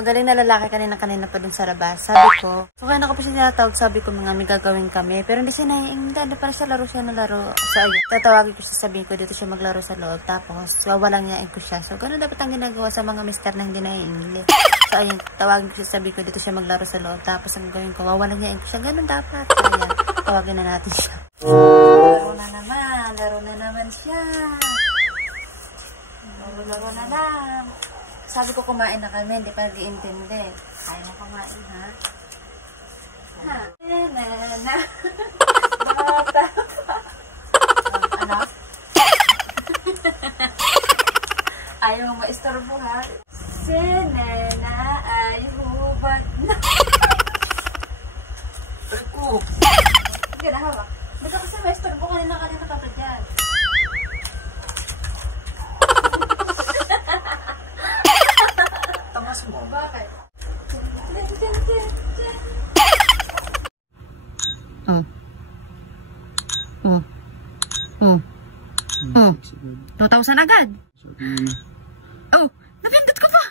magaling na lalaki kanina pa dun sa labas. Sabi ko, so kaya ako pa siya tinatawag, sabi ko mga may gagawin kami. Pero hindi siya naiingda, hindi para siya laro na laro. So ayun, tatawagin ko siya, sabihin ko dito siya maglaro sa loob. Tapos, wawalang niyain ko siya. So ganun dapat ang ginagawa sa mga mister na hindi naiingli. So ayun, tawagin ko siya, sabihin ko dito siya maglaro sa loob. Tapos ang gawin ko, wawalang niyain ko siya. Ganun dapat. So ayan, tawagin na natin siya. Laro na naman siya. Laro na lang. Sabi ko kumain na kami, hindi pa nag-iintindi. Kaya na kumain, ha? Ha? Na. Bata pa. Ano? Ayaw mo maistorbo, ha? Si Nena ay hubad na. Ay ko. Sige na, hawak. Basta kasi maistorbo kanina pa dyan. Tamas mo. Bakit? Oh. 2,000 agad. Oh, napindot ko pa.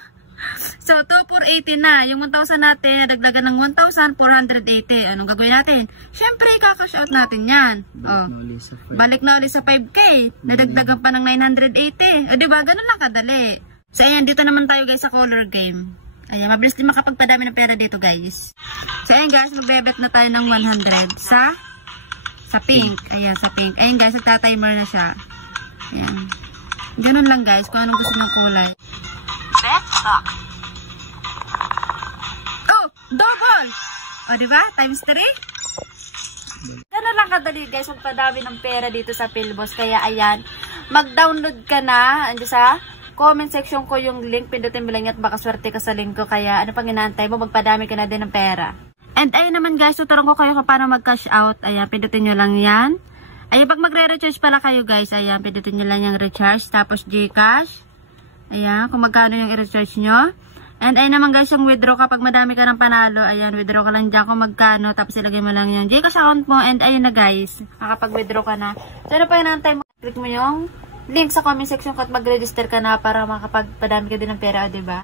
So, 2,480 na. Yung 1,000 natin, dagdagan ng 1,480. Anong gagawin natin? Siyempre, kakash out natin yan. Balik na ulit sa 5K. Nadagdagan pa ng 980. O, diba? Ganun lang kadali. So, ayan, dito naman tayo guys sa color game. Ayan, mabilis din makapagpadami ng pera dito guys. So, ayan guys, magbebet na tayo ng 100 sa pink. Ayan, sa pink. Ayan guys, nagtatimer na siya. Ayan. Ganun lang guys, kung anong gusto ng kulay. Bet stock. Oh, double! O, diba? Times 3. Ganun lang kadali guys, magpadami ng pera dito sa Philbos. Kaya ayan, mag-download ka na. Ando sa comment section ko yung link, pindutin mo lang yan at baka swerte ka sa link ko. Kaya ano pang inaantay mo, magpadami ka na din ng pera. And ayun naman guys, tuturong ko kayo kung paano mag-cash out. Ayan, pindutin nyo lang yan. Ayan, pag magre-recharge pala kayo guys, ayan, pindutin nyo lang yung recharge. Tapos Gcash. Ayan, kung magkano yung i-recharge nyo. And ayun naman guys, yung withdraw kapag madami ka ng panalo. Ayan, withdraw ka lang dyan kung magkano. Tapos ilagay mo lang yung Gcash account mo. And ayun na guys, makapag-withdraw ka na. So ano pa inaantay mo? Click mo yung link sa comment section ko at mag-register ka na para makapagpadami ka din ng pera, diba?